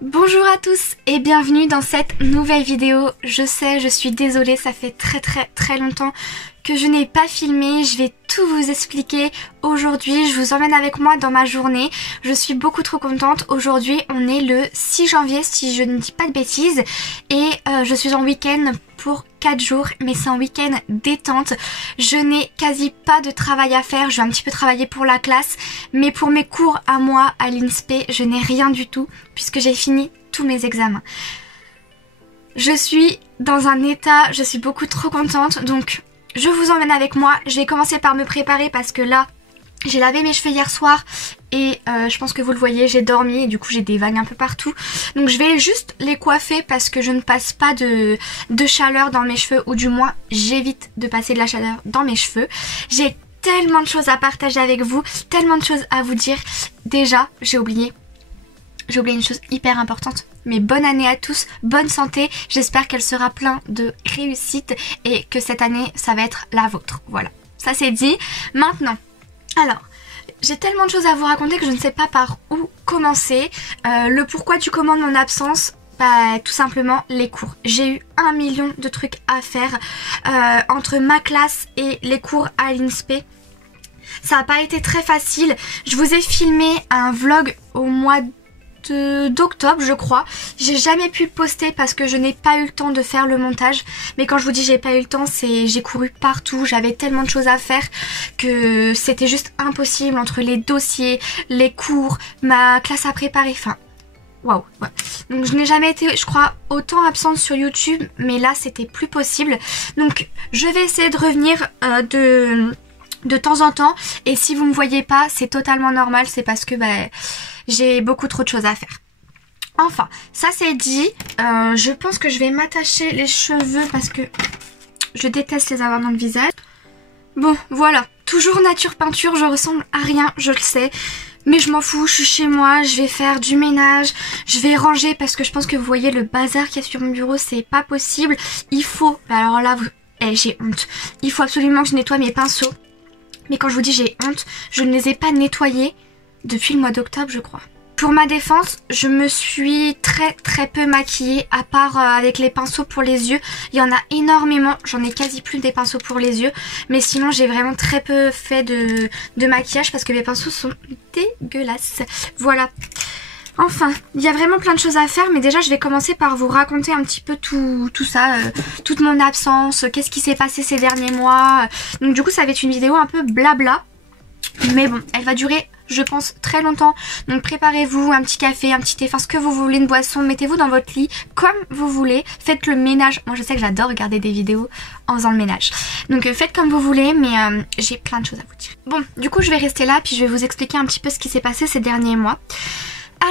Bonjour à tous et bienvenue dans cette nouvelle vidéo. Je sais, je suis désolée, ça fait très longtemps que je n'ai pas filmé. Je vais tout vous expliquer aujourd'hui. Je vous emmène avec moi dans ma journée. Je suis beaucoup trop contente. Aujourd'hui, on est le 6 janvier si je ne dis pas de bêtises. Et je suis en week-end pour 4 jours, mais c'est un week-end détente. Je n'ai quasi pas de travail à faire. Je vais un petit peu travailler pour la classe, mais pour mes cours à moi, à l'INSPE, je n'ai rien du tout puisque j'ai fini tous mes examens. Je suis dans un état, je suis beaucoup trop contente, donc je vous emmène avec moi. Je vais commencer par me préparer parce que là, j'ai lavé mes cheveux hier soir et je pense que vous le voyez, j'ai dormi et du coup j'ai des vagues un peu partout. Donc je vais juste les coiffer parce que je ne passe pas de chaleur dans mes cheveux, ou du moins j'évite de passer de la chaleur dans mes cheveux. J'ai tellement de choses à partager avec vous, tellement de choses à vous dire. Déjà, j'ai oublié une chose hyper importante. Mais bonne année à tous, bonne santé. J'espère qu'elle sera pleine de réussite et que cette année, ça va être la vôtre. Voilà, ça c'est dit. Maintenant, alors, j'ai tellement de choses à vous raconter que je ne sais pas par où commencer. Le pourquoi du comment de mon absence, bah, tout simplement les cours. J'ai eu 1 million de trucs à faire entre ma classe et les cours à l'INSPE. Ça n'a pas été très facile. Je vous ai filmé un vlog au mois d'octobre, je crois. J'ai jamais pu poster parce que je n'ai pas eu le temps de faire le montage. Mais quand je vous dis j'ai pas eu le temps, c'est j'ai couru partout, j'avais tellement de choses à faire que c'était juste impossible entre les dossiers, les cours, ma classe à préparer, enfin waouh. Ouais. Donc je n'ai jamais été, je crois, autant absente sur YouTube, mais là c'était plus possible. Donc je vais essayer de revenir de temps en temps, et si vous me voyez pas, c'est totalement normal, c'est parce que j'ai beaucoup trop de choses à faire. Enfin, ça c'est dit. Je pense que je vais m'attacher les cheveux parce que je déteste les avoir dans le visage. Bon, voilà. Toujours nature peinture, je ressemble à rien, je le sais. Mais je m'en fous, je suis chez moi, je vais faire du ménage, je vais ranger parce que je pense que vous voyez le bazar qu'il y a sur mon bureau, c'est pas possible. Il faut, alors là, j'ai honte. Il faut absolument que je nettoie mes pinceaux. Mais quand je vous dis j'ai honte, je ne les ai pas nettoyés depuis le mois d'octobre, je crois. Pour ma défense, je me suis très peu maquillée, à part avec les pinceaux pour les yeux. Il y en a énormément, j'en ai quasi plus des pinceaux pour les yeux. Mais sinon, j'ai vraiment très peu fait de maquillage parce que mes pinceaux sont dégueulasses. Voilà. Enfin, il y a vraiment plein de choses à faire, mais déjà je vais commencer par vous raconter un petit peu tout ça, toute mon absence, qu'est-ce qui s'est passé ces derniers mois. Donc du coup ça va être une vidéo un peu blabla, mais bon, elle va durer, je pense, très longtemps. Donc préparez-vous un petit café, un petit thé, enfin ce que vous voulez, une boisson, mettez-vous dans votre lit comme vous voulez, faites le ménage. Moi je sais que j'adore regarder des vidéos en faisant le ménage. Donc faites comme vous voulez, mais j'ai plein de choses à vous dire. Bon, du coup je vais rester là, puis je vais vous expliquer un petit peu ce qui s'est passé ces derniers mois.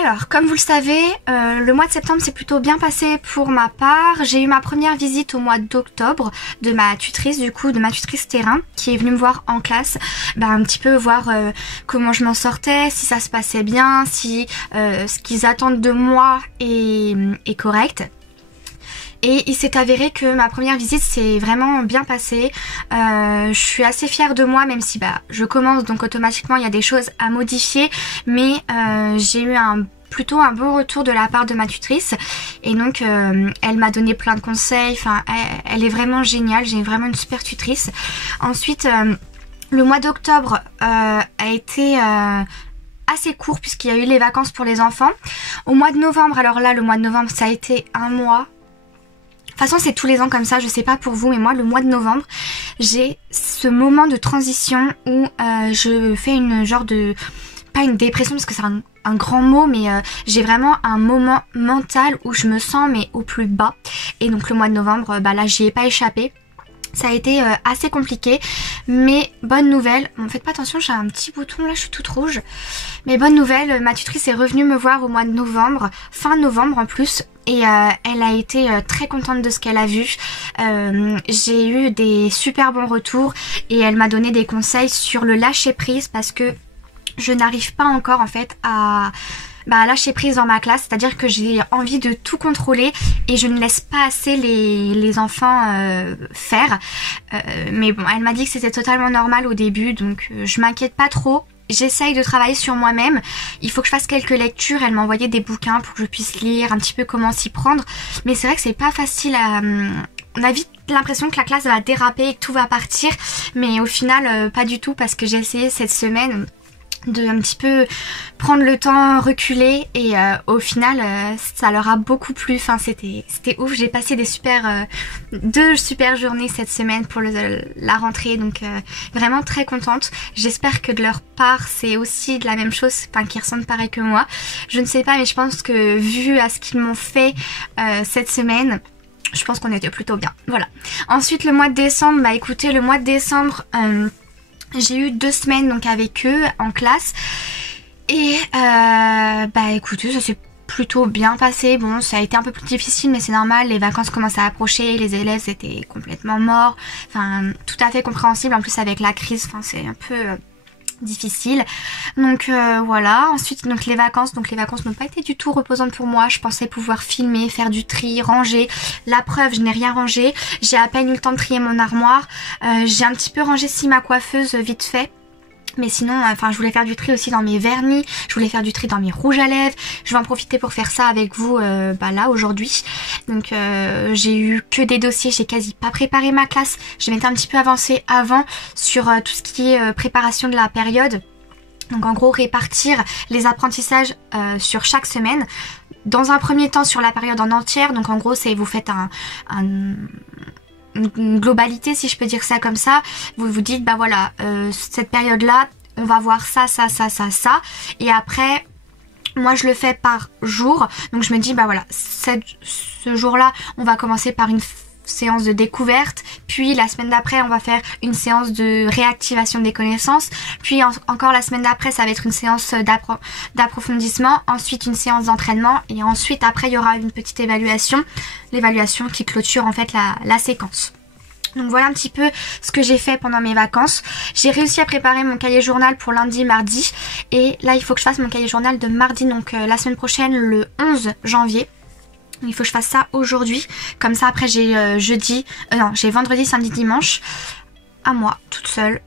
Alors, comme vous le savez, le mois de septembre s'est plutôt bien passé pour ma part. J'ai eu ma première visite au mois d'octobre de ma tutrice, du coup, de ma tutrice terrain, qui est venue me voir en classe, un petit peu voir comment je m'en sortais, si ça se passait bien, si ce qu'ils attendent de moi est correct. Et il s'est avéré que ma première visite s'est vraiment bien passée. Je suis assez fière de moi, même si je commence, donc automatiquement il y a des choses à modifier. Mais j'ai eu plutôt un bon retour de la part de ma tutrice. Et donc elle m'a donné plein de conseils. Enfin, elle est vraiment géniale, j'ai vraiment une super tutrice. Ensuite, le mois d'octobre a été assez court puisqu'il y a eu les vacances pour les enfants. Au mois de novembre, alors là le mois de novembre ça a été un mois. De toute façon c'est tous les ans comme ça, je sais pas pour vous, mais moi le mois de novembre j'ai ce moment de transition où je fais une genre de, pas une dépression parce que c'est un grand mot, mais j'ai vraiment un moment mental où je me sens mais au plus bas. Et donc le mois de novembre, là j'y ai pas échappé. Ça a été assez compliqué, mais bonne nouvelle, bon, faites pas attention, j'ai un petit bouton là, je suis toute rouge. Mais bonne nouvelle, ma tutrice est revenue me voir au mois de novembre, fin novembre en plus, et elle a été très contente de ce qu'elle a vu. J'ai eu des super bons retours et elle m'a donné des conseils sur le lâcher prise parce que je n'arrive pas encore en fait à lâcher prise dans ma classe, c'est-à-dire que j'ai envie de tout contrôler et je ne laisse pas assez les enfants faire. Mais bon, elle m'a dit que c'était totalement normal au début, donc je m'inquiète pas trop. j'essaye de travailler sur moi-même. Il faut que je fasse quelques lectures. Elle m'a envoyé des bouquins pour que je puisse lire un petit peu comment s'y prendre. Mais c'est vrai que c'est pas facile à... On a vite l'impression que la classe va déraper et que tout va partir. Mais au final, pas du tout, parce que j'ai essayé cette semaine de un petit peu prendre le temps, reculer, et au final ça leur a beaucoup plu. Enfin c'était ouf, j'ai passé deux super journées cette semaine pour la rentrée, donc vraiment très contente. J'espère que de leur part c'est aussi de la même chose, enfin qu'ils ressentent pareil que moi. Je ne sais pas, mais je pense que vu à ce qu'ils m'ont fait cette semaine, je pense qu'on était plutôt bien. Voilà. Ensuite le mois de décembre, bah écoutez, le mois de décembre j'ai eu 2 semaines donc avec eux en classe, et bah écoutez, ça s'est plutôt bien passé. Bon, ça a été un peu plus difficile, mais c'est normal, les vacances commencent à approcher, les élèves étaient complètement morts, enfin tout à fait compréhensible, en plus avec la crise, enfin c'est un peu difficile. Donc voilà. Ensuite donc les vacances n'ont pas été du tout reposantes pour moi. Je pensais pouvoir filmer, faire du tri, ranger. La preuve, je n'ai rien rangé. J'ai à peine eu le temps de trier mon armoire. J'ai un petit peu rangé si ma coiffeuse vite fait. Mais sinon, enfin, je voulais faire du tri aussi dans mes vernis, je voulais faire du tri dans mes rouges à lèvres. Je vais en profiter pour faire ça avec vous là aujourd'hui. Donc j'ai eu que des dossiers, j'ai quasi pas préparé ma classe. Je m'étais un petit peu avancée avant sur tout ce qui est préparation de la période. Donc en gros répartir les apprentissages sur chaque semaine. Dans un premier temps sur la période en entière, donc en gros c'est vous faites une globalité, si je peux dire ça comme ça. Vous vous dites bah voilà, cette période là on va voir ça, et après moi je le fais par jour, donc je me dis bah voilà, ce jour là on va commencer par une séance de découverte, puis la semaine d'après on va faire une séance de réactivation des connaissances, puis encore la semaine d'après ça va être une séance d'approfondissement, ensuite une séance d'entraînement, et ensuite après il y aura une petite évaluation, l'évaluation qui clôture en fait la séquence. Donc voilà un petit peu ce que j'ai fait pendant mes vacances. J'ai réussi à préparer mon cahier journal pour lundi, mardi, et là il faut que je fasse mon cahier journal de mardi, donc la semaine prochaine, le 11 janvier. Il faut que je fasse ça aujourd'hui, comme ça après j'ai j'ai vendredi, samedi, dimanche à moi toute seule,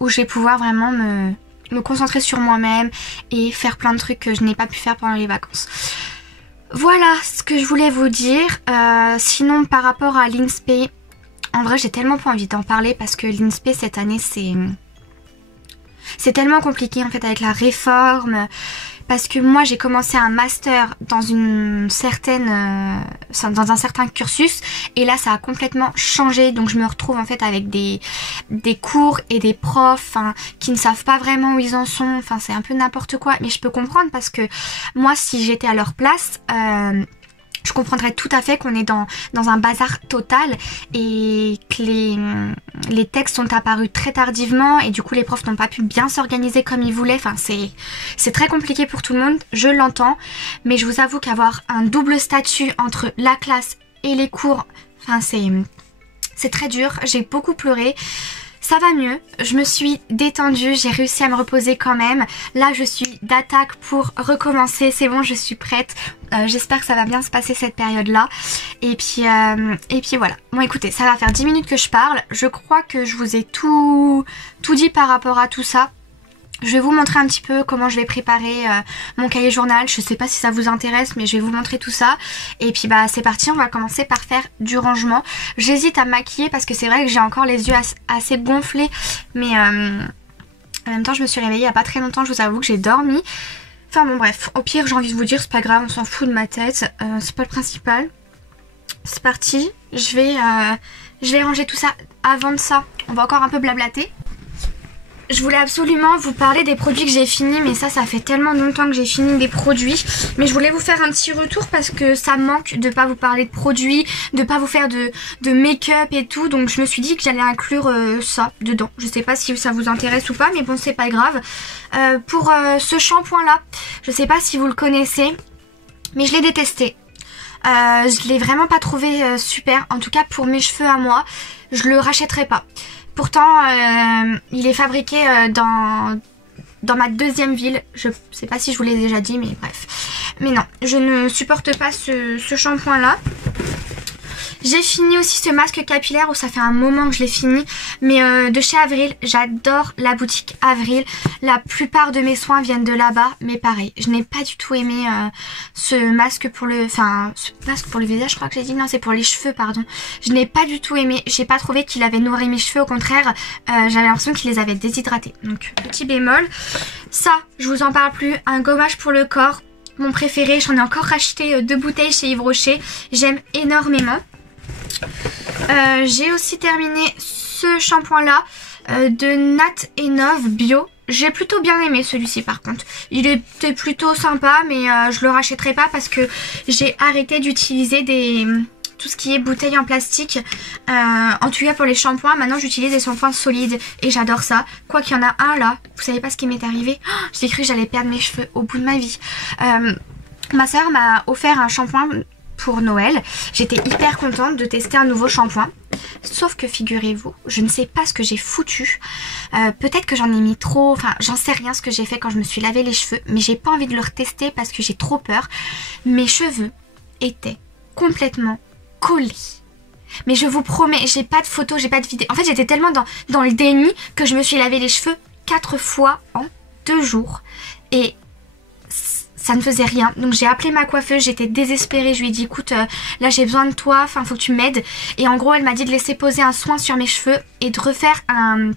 où je vais pouvoir vraiment me concentrer sur moi-même et faire plein de trucs que je n'ai pas pu faire pendant les vacances. Voilà ce que je voulais vous dire. Sinon par rapport à l'INSPE, en vrai j'ai tellement pas envie d'en parler parce que l'INSPE cette année c'est tellement compliqué en fait avec la réforme. Parce que moi j'ai commencé un master dans un certain cursus, et là ça a complètement changé, donc je me retrouve en fait avec des cours et des profs qui ne savent pas vraiment où ils en sont, enfin c'est un peu n'importe quoi, mais je peux comprendre parce que moi si j'étais à leur place, je comprendrais tout à fait qu'on est dans un bazar total et que les textes sont apparus très tardivement et du coup les profs n'ont pas pu bien s'organiser comme ils voulaient. Enfin c'est très compliqué pour tout le monde, je l'entends, mais je vous avoue qu'avoir un double statut entre la classe et les cours, enfin c'est très dur. J'ai beaucoup pleuré. Ça va mieux, je me suis détendue, j'ai réussi à me reposer quand même. Là je suis d'attaque pour recommencer, c'est bon, je suis prête. J'espère que ça va bien se passer cette période là. Et puis voilà. Bon écoutez, ça va faire 10 minutes que je parle. Je crois que je vous ai tout dit par rapport à tout ça. Je vais vous montrer un petit peu comment je vais préparer mon cahier journal. Je sais pas si ça vous intéresse, mais je vais vous montrer tout ça. Et puis bah c'est parti, on va commencer par faire du rangement. J'hésite à me maquiller parce que c'est vrai que j'ai encore les yeux assez gonflés. Mais en même temps je me suis réveillée il y a pas très longtemps, je vous avoue que j'ai dormi. Enfin bon bref, au pire j'ai envie de vous dire c'est pas grave, on s'en fout de ma tête. C'est pas le principal. C'est parti, je vais ranger tout ça. Avant de ça, on va encore un peu blablater. Je voulais absolument vous parler des produits que j'ai finis, mais ça fait tellement longtemps que j'ai fini des produits. Mais je voulais vous faire un petit retour parce que ça me manque de pas vous parler de produits, de pas vous faire de make-up et tout. Donc je me suis dit que j'allais inclure ça dedans. Je sais pas si ça vous intéresse ou pas, mais bon c'est pas grave. Pour ce shampoing là, je sais pas si vous le connaissez, mais je l'ai détesté. Je l'ai vraiment pas trouvé super, en tout cas pour mes cheveux à moi, je le rachèterai pas. Pourtant il est fabriqué dans ma deuxième ville, je sais pas si je vous l'ai déjà dit, mais bref. Mais non, je ne supporte pas ce shampoing là. J'ai fini aussi ce masque capillaire où ça fait un moment que je l'ai fini. Mais de chez Avril, j'adore la boutique Avril. La plupart de mes soins viennent de là-bas. Mais pareil, je n'ai pas du tout aimé ce masque pour le... Enfin, ce masque pour le visage, je crois que j'ai dit. Non, c'est pour les cheveux, pardon. Je n'ai pas du tout aimé. J'ai pas trouvé qu'il avait nourri mes cheveux. Au contraire, j'avais l'impression qu'il les avait déshydratés. Donc, petit bémol. Ça, je vous en parle plus. Un gommage pour le corps. Mon préféré, j'en ai encore racheté 2 bouteilles chez Yves Rocher. J'aime énormément. J'ai aussi terminé ce shampoing là de Nat et Nov Bio. J'ai plutôt bien aimé celui-ci par contre. Il était plutôt sympa mais je le rachèterai pas parce que j'ai arrêté d'utiliser tout ce qui est bouteilles en plastique. En tout cas pour les shampoings, maintenant j'utilise des shampoings solides et j'adore ça. Quoi qu'il y en a un là, vous savez pas ce qui m'est arrivé? Oh, j'ai cru que j'allais perdre mes cheveux au bout de ma vie. Ma soeur m'a offert un shampoing pour Noël. J'étais hyper contente de tester un nouveau shampoing. Sauf que figurez-vous, je ne sais pas ce que j'ai foutu. Peut-être que j'en ai mis trop, enfin j'en sais rien ce que j'ai fait quand je me suis lavé les cheveux. Mais j'ai pas envie de le retester parce que j'ai trop peur. Mes cheveux étaient complètement collés. Mais je vous promets, j'ai pas de photos, j'ai pas de vidéos. En fait j'étais tellement dans le déni que je me suis lavé les cheveux 4 fois en 2 jours. Et ça ne faisait rien. Donc j'ai appelé ma coiffeuse, j'étais désespérée. Je lui ai dit écoute, là j'ai besoin de toi, enfin faut que tu m'aides. Et en gros elle m'a dit de laisser poser un soin sur mes cheveux et de refaire un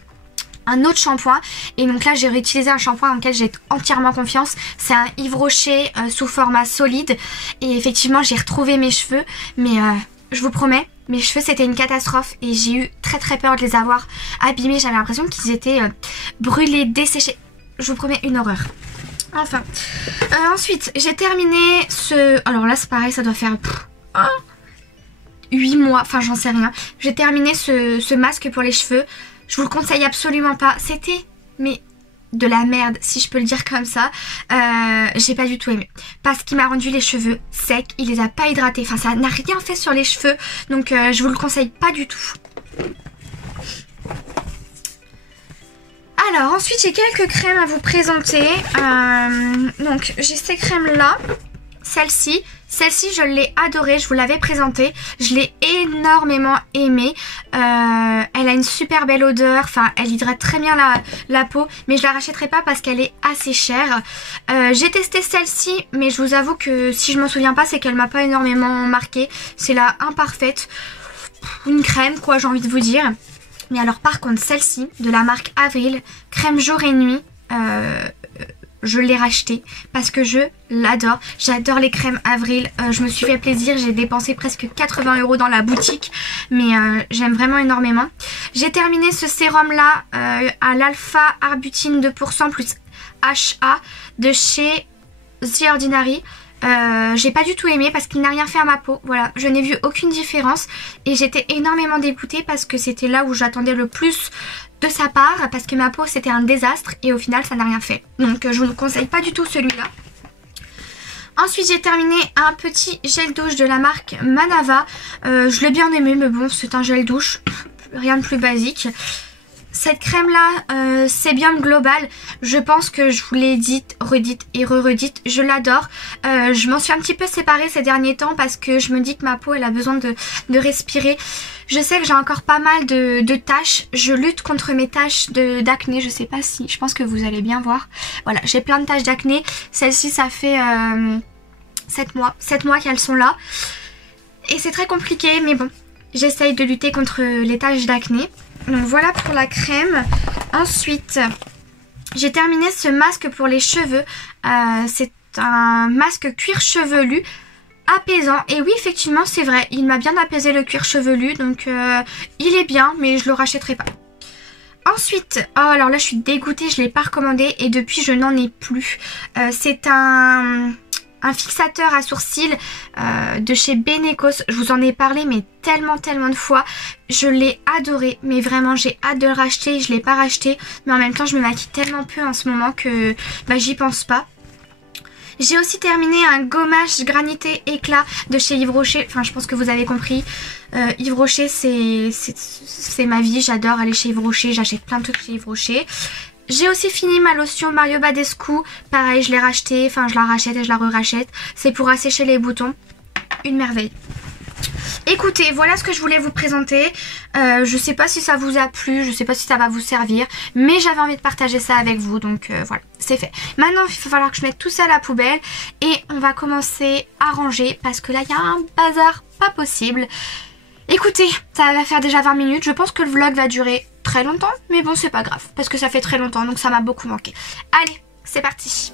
autre shampoing. Et donc là j'ai réutilisé un shampoing dans lequel j'ai entièrement confiance. C'est un Yves Rocher sous format solide. Et effectivement j'ai retrouvé mes cheveux. Mais je vous promets, mes cheveux c'était une catastrophe. Et j'ai eu très peur de les avoir abîmés. J'avais l'impression qu'ils étaient brûlés, desséchés. Je vous promets, une horreur. Enfin, ensuite j'ai terminé ce... Alors là c'est pareil, ça doit faire 8 mois, enfin j'en sais rien. J'ai terminé ce masque pour les cheveux. Je vous le conseille absolument pas. C'était mais de la merde si je peux le dire comme ça. J'ai pas du tout aimé. Parce qu'il m'a rendu les cheveux secs, il les a pas hydratés. Enfin ça n'a rien fait sur les cheveux. Donc je vous le conseille pas du tout. Alors ensuite j'ai quelques crèmes à vous présenter. Donc j'ai ces crèmes là. Celle-ci je l'ai adorée, je vous l'avais présentée. Je l'ai énormément aimée. Elle a une super belle odeur. Enfin elle hydrate très bien la peau. Mais je la rachèterai pas parce qu'elle est assez chère. J'ai testé celle-ci. Mais je vous avoue que si je m'en souviens pas c'est qu'elle m'a pas énormément marqué. C'est la imparfaite. Une crème quoi j'ai envie de vous dire. Mais alors par contre celle-ci de la marque Avril, crème jour et nuit, je l'ai rachetée parce que je l'adore. J'adore les crèmes Avril, je me suis fait plaisir, j'ai dépensé presque 80 € dans la boutique. Mais j'aime vraiment énormément. J'ai terminé ce sérum là à l'alpha arbutine 2% plus HA de chez The Ordinary. J'ai pas du tout aimé parce qu'il n'a rien fait à ma peau. Voilà, je n'ai vu aucune différence et j'étais énormément dégoûtée parce que c'était là où j'attendais le plus de sa part, parce que ma peau c'était un désastre et au final ça n'a rien fait. Donc je vous ne conseille pas du tout celui-là. Ensuite j'ai terminé un petit gel douche de la marque Manava. Je l'ai bien aimé mais bon c'est un gel douche, rien de plus basique. Cette crème là, c'est bien global. Je pense que je vous l'ai dite, redite et re-redite. Je l'adore. Je m'en suis un petit peu séparée ces derniers temps parce que je me dis que ma peau elle a besoin de respirer. Je sais que j'ai encore pas mal de taches. Je lutte contre mes taches d'acné. Je sais pas si, je pense que vous allez bien voir. Voilà, j'ai plein de taches d'acné. Celle-ci ça fait 7 mois qu'elles sont là. Et c'est très compliqué mais bon, j'essaye de lutter contre les taches d'acné. Donc voilà pour la crème. Ensuite, j'ai terminé ce masque pour les cheveux. C'est un masque cuir chevelu apaisant. Et oui, effectivement, c'est vrai. Il m'a bien apaisé le cuir chevelu. Donc, il est bien, mais je le rachèterai pas. Ensuite, oh alors là, je suis dégoûtée. Je ne l'ai pas recommandé et depuis, je n'en ai plus. C'est un fixateur à sourcils de chez Benecos. Je vous en ai parlé mais tellement de fois. Je l'ai adoré mais vraiment j'ai hâte de le racheter. Je l'ai pas racheté mais en même temps je me maquille tellement peu en ce moment que j'y pense pas. J'ai aussi terminé un gommage granité éclat de chez Yves Rocher. Enfin je pense que vous avez compris. Yves Rocher c'est ma vie. J'adore aller chez Yves Rocher. J'achète plein de trucs chez Yves Rocher. J'ai aussi fini ma lotion Mario Badescu. Pareil, je l'ai rachetée. Enfin, je la rachète et je la re-rachète. C'est pour assécher les boutons. Une merveille. Écoutez, voilà ce que je voulais vous présenter. Je sais pas si ça vous a plu, je sais pas si ça va vous servir, mais j'avais envie de partager ça avec vous, donc voilà, c'est fait. Maintenant, il va falloir que je mette tout ça à la poubelle et on va commencer à ranger parce que là, il y a un bazar pas possible. Écoutez, ça va faire déjà 20 minutes, je pense que le vlog va durer très longtemps, mais bon, c'est pas grave, parce que ça fait très longtemps, donc ça m'a beaucoup manqué. Allez, c'est parti.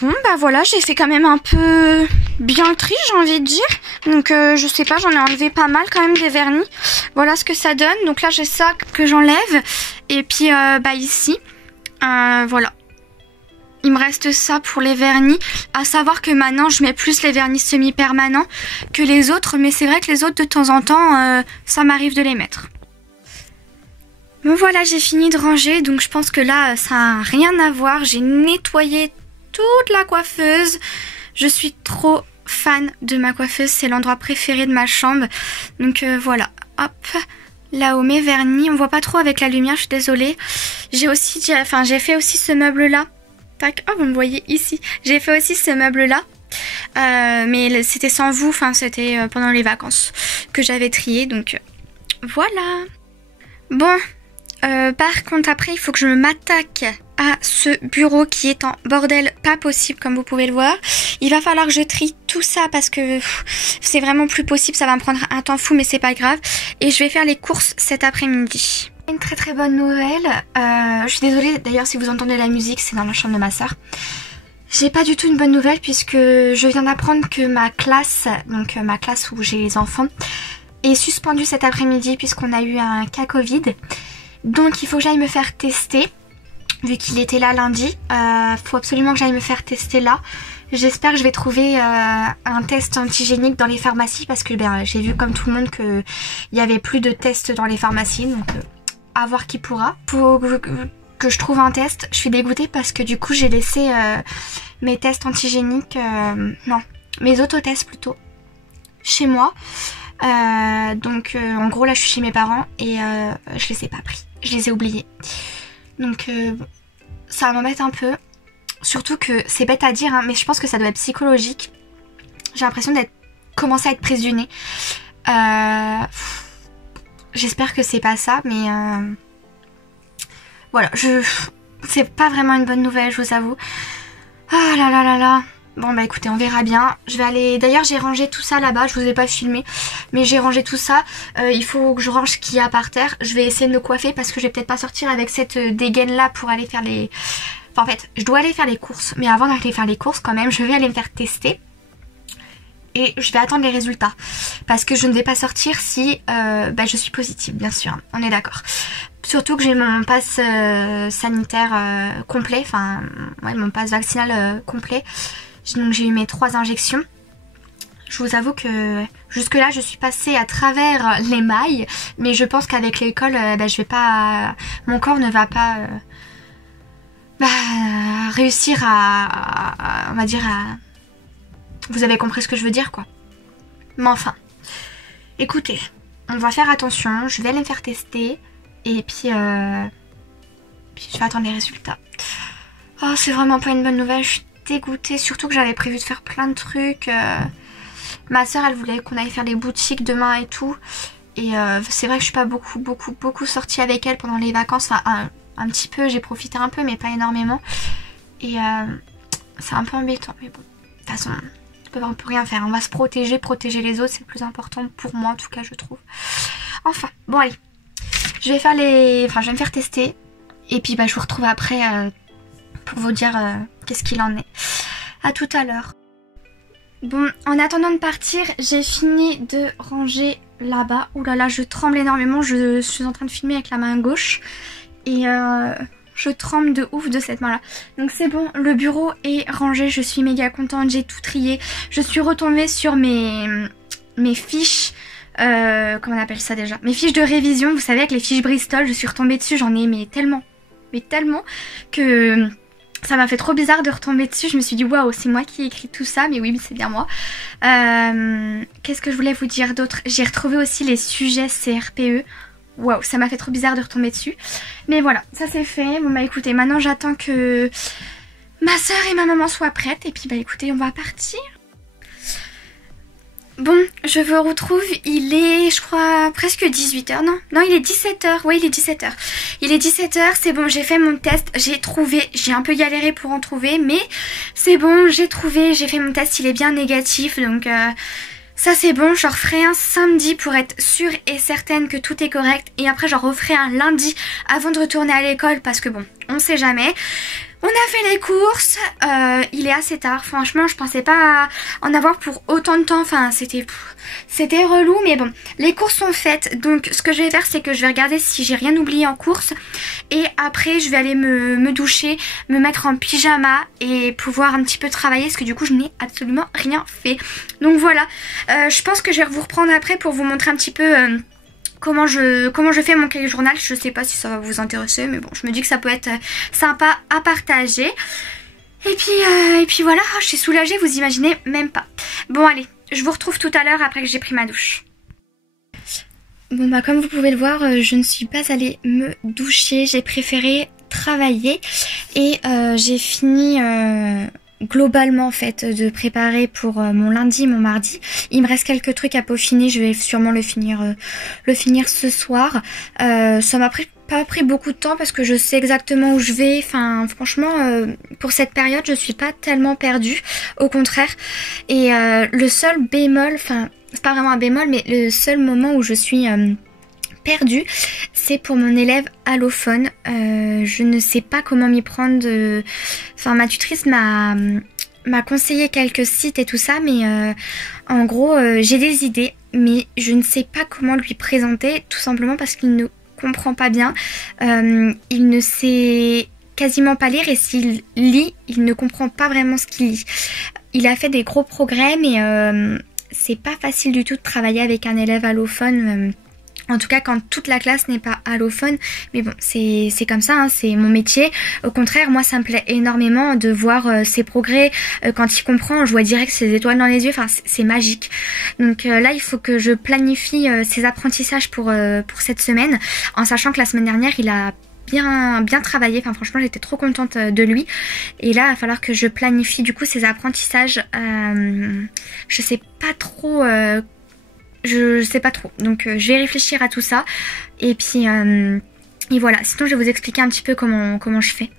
Bon bah voilà, j'ai fait quand même un peu bien le tri, j'ai envie de dire. Donc je sais pas, j'en ai enlevé pas mal quand même des vernis. Voilà ce que ça donne. Donc là j'ai ça que j'enlève. Et puis bah ici, voilà. Il me reste ça pour les vernis. À savoir que maintenant je mets plus les vernis semi-permanents que les autres. Mais c'est vrai que les autres de temps en temps, ça m'arrive de les mettre. Bon voilà, j'ai fini de ranger. Donc je pense que là ça n'a rien à voir. J'ai nettoyé toute la coiffeuse. Je suis trop fan de ma coiffeuse, c'est l'endroit préféré de ma chambre. Donc voilà, hop, là-haut mes vernis, on voit pas trop avec la lumière, je suis désolée. J'ai fait aussi ce meuble là. Tac, oh vous me voyez ici. J'ai fait aussi ce meuble là. Mais c'était sans vous, enfin c'était pendant les vacances que j'avais trié, donc voilà. Bon, par contre après il faut que je m'attaque à ce bureau qui est en bordel pas possible comme vous pouvez le voir. Il va falloir que je trie tout ça parce que c'est vraiment plus possible, ça va me prendre un temps fou mais c'est pas grave. Et je vais faire les courses cet après-midi. Une très très bonne nouvelle, je suis désolée d'ailleurs si vous entendez la musique, c'est dans la chambre de ma soeur. J'ai pas du tout une bonne nouvelle puisque je viens d'apprendre que ma classe, donc ma classe où j'ai les enfants, est suspendue cet après-midi puisqu'on a eu un cas Covid. Donc il faut que j'aille me faire tester. Vu qu'il était là lundi, faut absolument que j'aille me faire tester là. J'espère que je vais trouver un test antigénique dans les pharmacies parce que j'ai vu comme tout le monde qu'il n'y avait plus de tests dans les pharmacies. Donc à voir qui pourra. Faut que je trouve un test. Je suis dégoûtée parce que du coup j'ai laissé mes tests antigéniques, non, mes autotests plutôt, chez moi. Donc en gros là je suis chez mes parents et je les ai pas pris. Je les ai oubliés. Donc ça m'embête un peu. Surtout que c'est bête à dire hein, mais je pense que ça doit être psychologique. J'ai l'impression d'être commencer à être prise du nez. J'espère que c'est pas ça mais voilà, c'est pas vraiment une bonne nouvelle, je vous avoue. Ah là là là là. Bon bah écoutez, on verra bien. Je vais aller... D'ailleurs j'ai rangé tout ça là-bas, je vous ai pas filmé. Mais j'ai rangé tout ça. Il faut que je range ce qu'il y a par terre. Je vais essayer de me coiffer parce que je vais peut-être pas sortir avec cette dégaine là pour aller faire les... Enfin en fait, je dois aller faire les courses. Mais avant d'aller faire les courses quand même, je vais aller me faire tester. Et je vais attendre les résultats. Parce que je ne vais pas sortir si je suis positive, bien sûr. On est d'accord. Surtout que j'ai mon pass sanitaire complet. Enfin, ouais, mon pass vaccinal complet. Donc j'ai eu mes 3 injections. Je vous avoue que jusque là je suis passée à travers les mailles. Mais je pense qu'avec l'école, je vais pas... Mon corps ne va pas réussir on va dire à... Vous avez compris ce que je veux dire quoi. Mais enfin, écoutez, on va faire attention. Je vais aller me faire tester. Et puis je vais attendre les résultats. Oh c'est vraiment pas une bonne nouvelle. Je suis dégoûtée, surtout que j'avais prévu de faire plein de trucs. Ma soeur elle voulait qu'on aille faire les boutiques demain et tout. Et c'est vrai que je suis pas beaucoup sortie avec elle pendant les vacances. Enfin un petit peu, j'ai profité un peu mais pas énormément. Et c'est un peu embêtant mais bon, de toute façon on peut rien faire, on va se protéger les autres, c'est le plus important pour moi en tout cas je trouve. Enfin, bon allez, je vais me faire tester et puis je vous retrouve après pour vous dire qu'est-ce qu'il en est. À tout à l'heure. Bon, en attendant de partir, j'ai fini de ranger là-bas. Ouh là là, je tremble énormément, je suis en train de filmer avec la main gauche et je tremble de ouf de cette main-là. Donc c'est bon, le bureau est rangé, je suis méga contente, j'ai tout trié. Je suis retombée sur mes fiches, comment on appelle ça déjà? Mes fiches de révision, vous savez avec les fiches Bristol, je suis retombée dessus, j'en ai mais tellement que ça m'a fait trop bizarre de retomber dessus. Je me suis dit waouh, c'est moi qui ai écrit tout ça, mais oui, c'est bien moi. Qu'est-ce que je voulais vous dire d'autre? J'ai retrouvé aussi les sujets CRPE. Waouh, ça m'a fait trop bizarre de retomber dessus. Mais voilà, ça c'est fait. Bon écoutez, maintenant j'attends que ma soeur et ma maman soient prêtes. Et puis écoutez, on va partir. Bon, je vous retrouve, il est, je crois, presque 18h, non, il est 17h, oui, il est 17h. Il est 17h, c'est bon, j'ai fait mon test, j'ai trouvé, j'ai un peu galéré pour en trouver, mais c'est bon, j'ai trouvé, j'ai fait mon test, il est bien négatif, donc ça c'est bon, j'en referai un samedi pour être sûre et certaine que tout est correct, et après j'en referai un lundi avant de retourner à l'école, parce que bon, on sait jamais. On a fait les courses, il est assez tard, franchement je pensais pas en avoir pour autant de temps, enfin c'était relou mais bon, les courses sont faites donc ce que je vais faire c'est que je vais regarder si j'ai rien oublié en course et après je vais aller me doucher, me mettre en pyjama et pouvoir un petit peu travailler parce que du coup je n'ai absolument rien fait. Donc voilà, je pense que je vais vous reprendre après pour vous montrer un petit peu... Comment je fais mon cahier journal, je sais pas si ça va vous intéresser, mais bon, je me dis que ça peut être sympa à partager. Et puis voilà, je suis soulagée, vous imaginez même pas. Bon allez, je vous retrouve tout à l'heure après que j'ai pris ma douche. Bon comme vous pouvez le voir, je ne suis pas allée me doucher, j'ai préféré travailler et j'ai fini... globalement en fait de préparer pour mon lundi, mon mardi. Il me reste quelques trucs à peaufiner, je vais sûrement le finir ce soir. Ça m'a pas pris beaucoup de temps parce que je sais exactement où je vais. Enfin franchement pour cette période je suis pas tellement perdue, au contraire. Et le seul bémol, enfin c'est pas vraiment un bémol mais le seul moment où je suis perdue, c'est pour mon élève allophone. Je ne sais pas comment m'y prendre. Enfin, ma tutrice m'a conseillé quelques sites et tout ça, mais en gros, j'ai des idées, mais je ne sais pas comment lui présenter, tout simplement parce qu'il ne comprend pas bien. Il ne sait quasiment pas lire et s'il lit, il ne comprend pas vraiment ce qu'il lit. Il a fait des gros progrès, mais c'est pas facile du tout de travailler avec un élève allophone. En tout cas quand toute la classe n'est pas allophone, mais bon c'est comme ça, hein, c'est mon métier. Au contraire moi ça me plaît énormément de voir ses progrès, quand il comprend je vois direct ses étoiles dans les yeux, enfin c'est magique. Donc là il faut que je planifie ses apprentissages pour cette semaine, en sachant que la semaine dernière il a bien travaillé, enfin franchement j'étais trop contente de lui et là il va falloir que je planifie du coup ses apprentissages. Je sais pas trop je sais pas trop, donc je vais réfléchir à tout ça et puis et voilà, sinon je vais vous expliquer un petit peu comment je fais.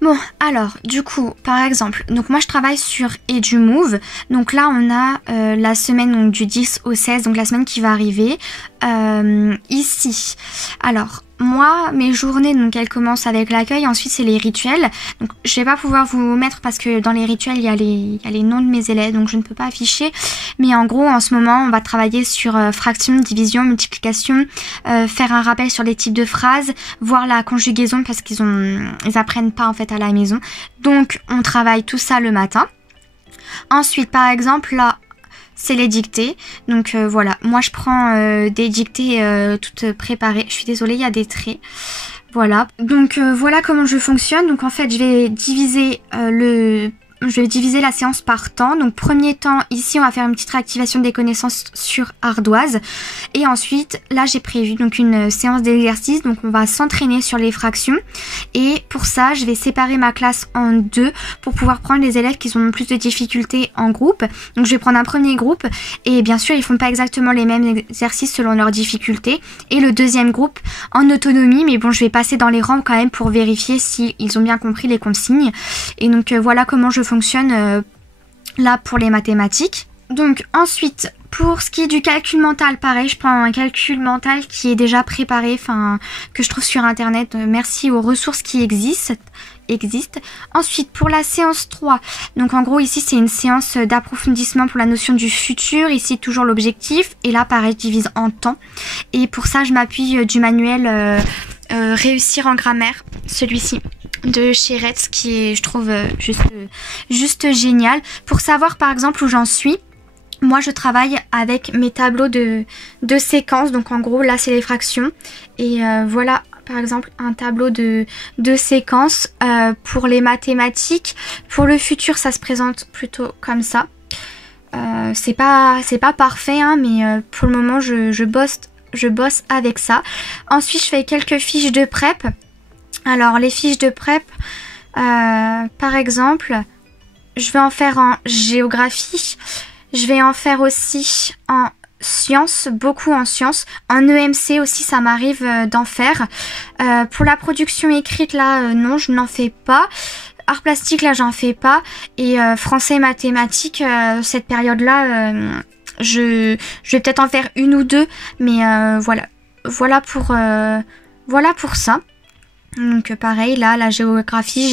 Bon alors du coup par exemple, donc moi je travaille sur EduMove, donc là on a la semaine donc, du 10 au 16, donc la semaine qui va arriver ici. Alors moi mes journées donc elles commencent avec l'accueil, ensuite c'est les rituels, donc je vais pas pouvoir vous mettre parce que dans les rituels il y a les noms de mes élèves donc je ne peux pas afficher, mais en gros en ce moment on va travailler sur fraction, division, multiplication, faire un rappel sur les types de phrases, voir la conjugaison parce qu'ils apprennent pas en fait à la maison, donc on travaille tout ça le matin. Ensuite par exemple là c'est les dictées, donc voilà, moi je prends des dictées toutes préparées, je suis désolée il y a des traits, voilà, donc voilà comment je fonctionne. Donc en fait je vais diviser je vais diviser la séance par temps. Donc premier temps, ici on va faire une petite réactivation des connaissances sur ardoise. Et ensuite, là j'ai prévu donc une séance d'exercice. Donc on va s'entraîner sur les fractions. Et pour ça, je vais séparer ma classe en deux pour pouvoir prendre les élèves qui ont plus de difficultés en groupe. Donc je vais prendre un premier groupe et bien sûr ils font pas exactement les mêmes exercices selon leurs difficultés. Et le deuxième groupe en autonomie, mais bon je vais passer dans les rangs quand même pour vérifier si ils ont bien compris les consignes. Et donc voilà comment je fonctionne là pour les mathématiques. Donc ensuite, pour ce qui est du calcul mental, pareil, je prends un calcul mental qui est déjà préparé, que je trouve sur internet, merci aux ressources qui existent. Ensuite, pour la séance 3, donc en gros ici c'est une séance d'approfondissement pour la notion du futur, ici toujours l'objectif, et là pareil je divise en temps. Et pour ça je m'appuie du manuel Réussir en grammaire, celui-ci de chez Retz qui est je trouve juste génial. Pour savoir par exemple où j'en suis, moi je travaille avec mes tableaux de séquences, donc en gros là c'est les fractions et voilà par exemple un tableau de séquences pour les mathématiques. Pour le futur ça se présente plutôt comme ça. C'est pas parfait hein, mais pour le moment je bosse avec ça. Ensuite je fais quelques fiches de prep. Alors les fiches de prep par exemple je vais en faire en géographie. Je vais en faire aussi en sciences, beaucoup en sciences. En EMC aussi, ça m'arrive d'en faire. Pour la production écrite, là, non, je n'en fais pas. Art plastique, là, j'en fais pas. Et français et mathématiques, cette période-là, je vais peut-être en faire une ou deux. Mais voilà. Voilà pour ça. Donc pareil, là, la géographie,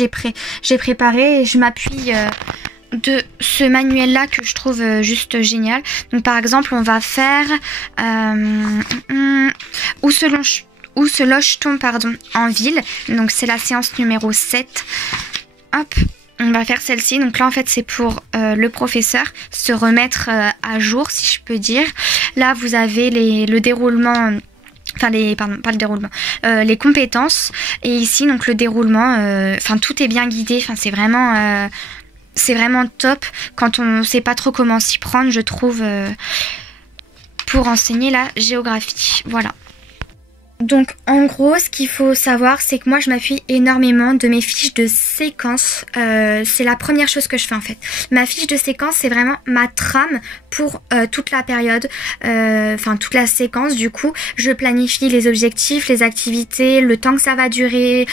j'ai préparé et je m'appuie de ce manuel là que je trouve juste génial. Donc par exemple on va faire où se loge-t-on en ville. Donc c'est la séance numéro 7. Hop, on va faire celle-ci. Donc là en fait c'est pour le professeur se remettre à jour si je peux dire. Là vous avez le déroulement, enfin pas le déroulement, les compétences. Et ici donc le déroulement, tout est bien guidé, c'est vraiment top quand on ne sait pas trop comment s'y prendre, je trouve, pour enseigner la géographie. Voilà. Donc en gros, ce qu'il faut savoir, c'est que moi je m'appuie énormément de mes fiches de séquence. C'est la première chose que je fais en fait. Ma fiche de séquence, c'est vraiment ma trame pour toute la période, toute la séquence. Du coup, je planifie les objectifs, les activités, le temps que ça va durer,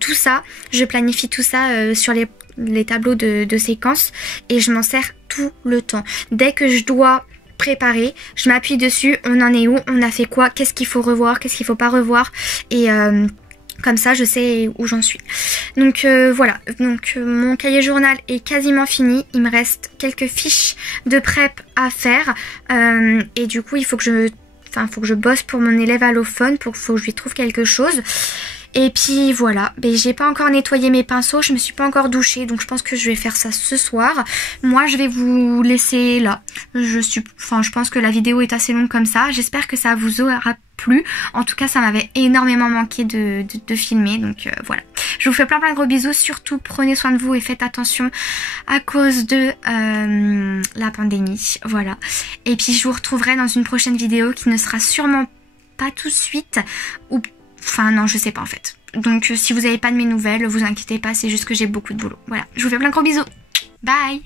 tout ça. Je planifie tout ça sur les tableaux de séquences et je m'en sers tout le temps. Dès que je dois préparer, je m'appuie dessus, on en est où, on a fait quoi, qu'est-ce qu'il faut revoir, qu'est-ce qu'il faut pas revoir et comme ça je sais où j'en suis. Donc voilà, donc mon cahier journal est quasiment fini, il me reste quelques fiches de prep à faire et du coup il faut que je bosse pour mon élève allophone, faut que je lui trouve quelque chose. Et puis voilà, j'ai pas encore nettoyé mes pinceaux, je me suis pas encore douchée, donc je pense que je vais faire ça ce soir. Moi je vais vous laisser là. Je pense que la vidéo est assez longue comme ça. J'espère que ça vous aura plu. En tout cas ça m'avait énormément manqué de filmer, donc voilà. Je vous fais plein de gros bisous, surtout prenez soin de vous et faites attention à cause de la pandémie. Voilà. Et puis je vous retrouverai dans une prochaine vidéo qui ne sera sûrement pas tout de suite, ou non, je sais pas en fait. Donc si vous n'avez pas de mes nouvelles, vous inquiétez pas, c'est juste que j'ai beaucoup de boulot. Voilà, je vous fais plein de gros bisous. Bye.